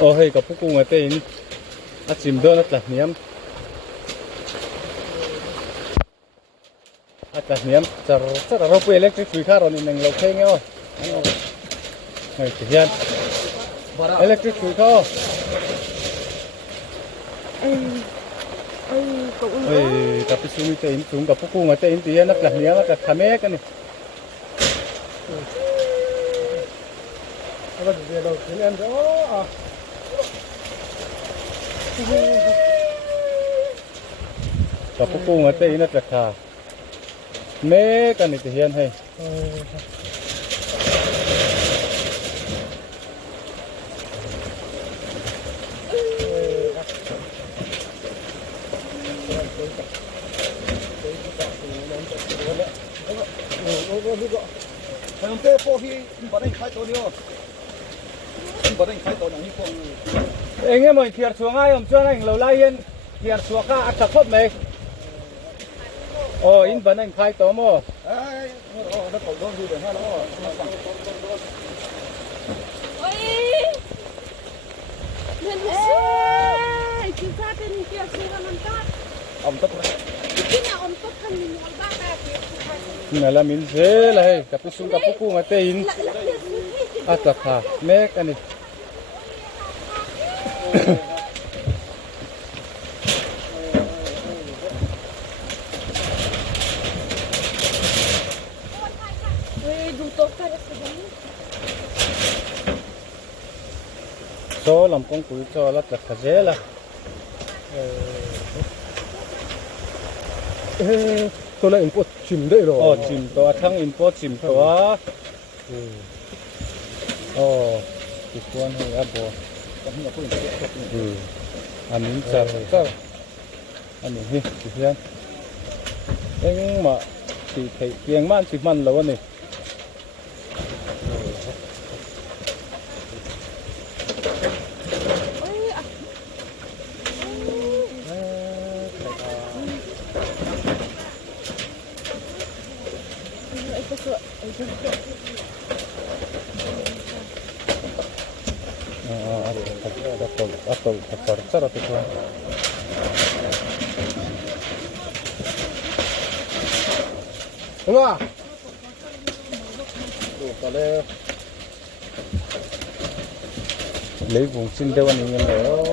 oh hey kapuku ngatein achim don atla niam char ropu electric free car on in nang lo kheng yo hey tian electric free car hey tapi sumi tein sung kapuku ngatein tian atla niam atla khame kan ni apa dia lo tian oh kapuku ngatein atla kha mẹ cái này thì hiền hay thằng tê phô khi bắt anh khai tổ đi không bắt anh khai tổ này không anh em mình thiệt xuống ai hôm trước anh lâu lai yên thiệt xuống cả ăn sạch hết mày in vẫn anh khai tổ mò ấy nó còn đông gì để ha nó ôi nên ê chúng ta tên kia xưa làm ta ông tấp cái nhà ông tấp thân mình ngon ba cái này là mình dễ là hay cặp sung cặp cu mà tên thật hả mẹ cái này số làm công cụ cho lát là dễ là tôi lại import chìm đấy rồi chìm to thằng import chìm to thì quan hay à bò anh mình chờ anh mình hi thì hiền anh mà thì thấy tiếng man chỉ man lâu này atau cara tu kan Wah. Kalau lấy vùng xin đâu anh em đó,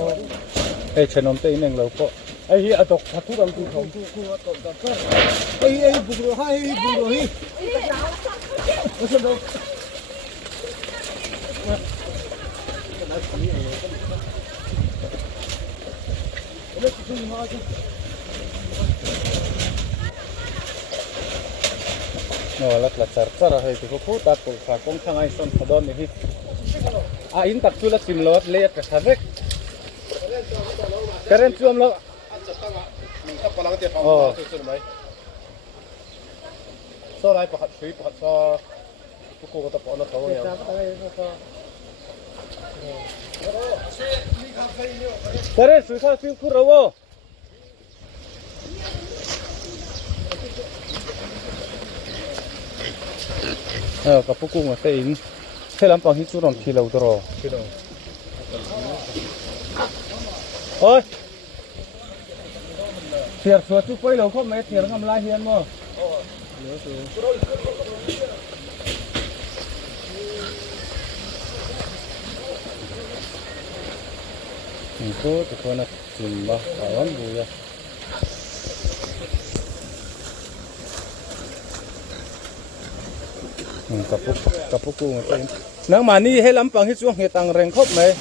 ai chân ông tây nên lâu có, ai ở đọc phát thuốc làm gì không? Ai bụng rồi hai bụng rồi. Ở trên đâu? Lát là char hay thì có phút ta cũng phải công thang ai son thọ đòn này in tập chu là chìm lót lê cả thà vết cái rèn chuông lo so lại bạc suy bạc so cô có tập bọn nó thấu nhau cái rèn suy sao suy khu rau kapuku ngatein thế làm bằng hít chú rồng khi lâu rồi ôi thiệt số chú quay lâu không mấy thiệt không lai hiền mà itu tu nak simbah kawan bu ya kapuku ngatain nang mani he lampang hi chuang he tang reng khop mai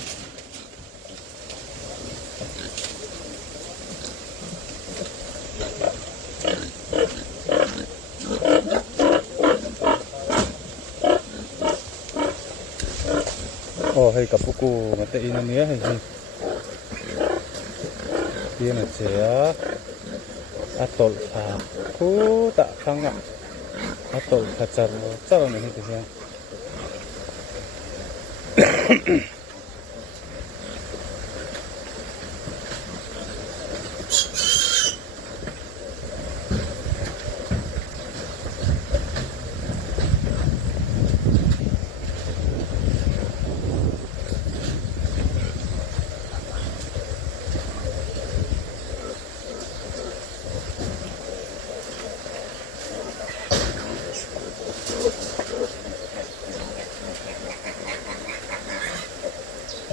hay kapuku ngatain ani he dia na sia atol tha ku ta thanga atol khacar cara ni tu ya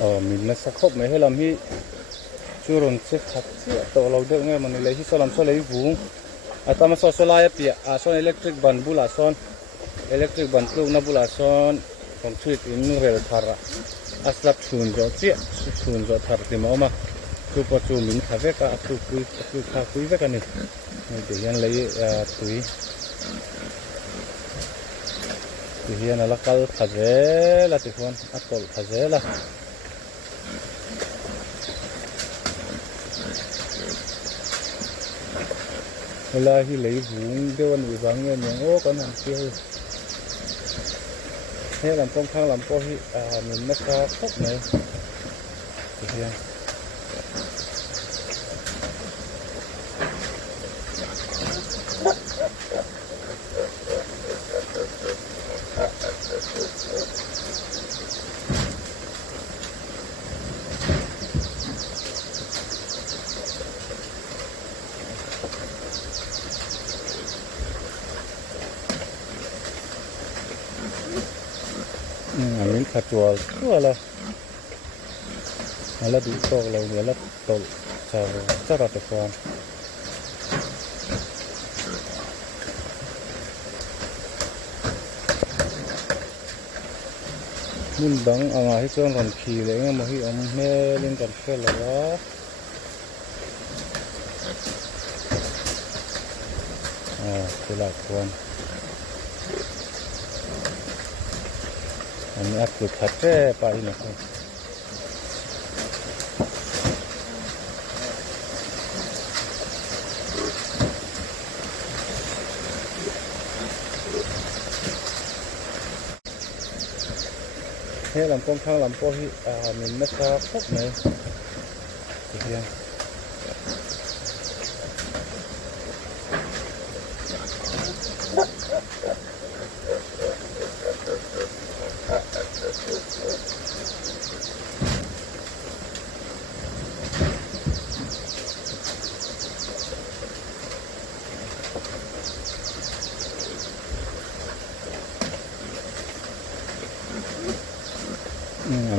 mình nó sắc khóc mấy hay làm hi chú rồng chết thật chứ tổ lâu được nghe mà này lấy hi sao làm sao lấy vú ta mà sao lai bịa son electric ban bula son electric ban plug na bula son concrete in rel thara slap chun jo thar ti ma chu po chu min khave ka chu kha kui ve ka ni để yan lấy tui thì hiện là cái khazé là thì con atol khazé là là khi lấy vốn đưa anh vắng nghe những ô con hàng kia thế làm công khang làm co hi mình nó có khóc này thì hiện mình khát chùa là đủ to là là to sao sao ra được con mình đắng hết trơn còn kỳ lấy nghe mà khi ông mê lên còn phê là đó cái là con anh áp lực thật thế phải nè thế làm công khang làm co hi mình nó có khóc này thì hiện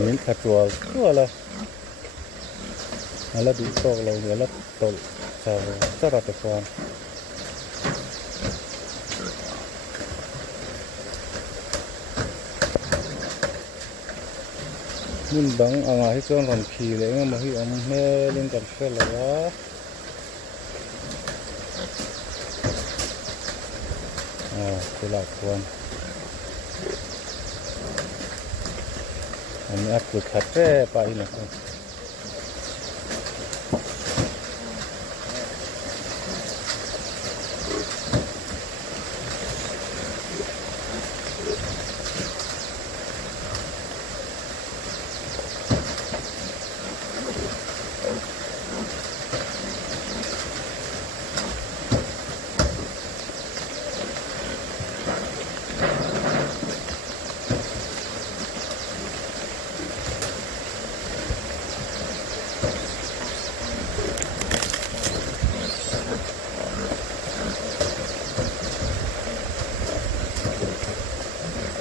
mình khát chùa là đủ to là to sao ra được con mình đắng hết trơn còn kỳ lấy nghe mà khi ông mê lên còn phê là đó cái là con anh áp lực thật thế phải nè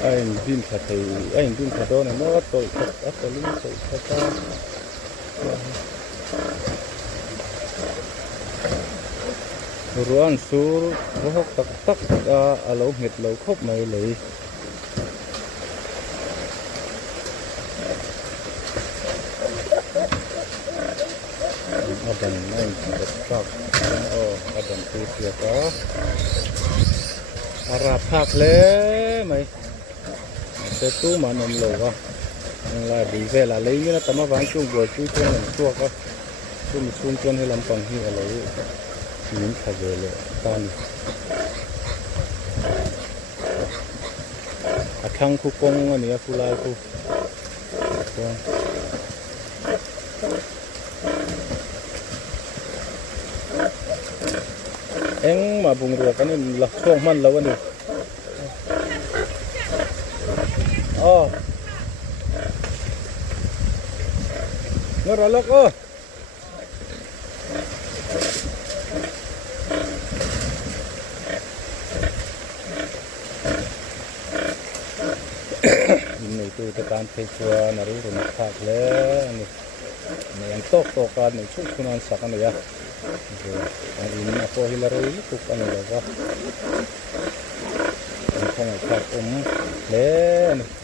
anh pin thật thì anh pin thật đó này nó tội thật linh tội thật ta rồi anh xuống rồi học tắc lâu nghịch lâu khóc mày lấy Adam anh tắc Adam kia có Arab phạt lẽ mày sẽ tu mà nằm lầu vào là đi về là lấy như là tấm ván chung vừa chui chân làm chua có chung một chung chân hay làm bằng hi là lấy những phải về lại tan khang khu công anh ấy phu lai khu em mà vùng ruột cái này là xuông man lâu anh đi nó ra lốc ơ này tôi แต่การเพชัวนรู้รุนทักเลยนี่นี่ยังโตกันนี่ชุกคุนันสักนี่yaอันนี้นะพอฮิลารีทุกอันนี้แล้วก็คงทักเลยนี่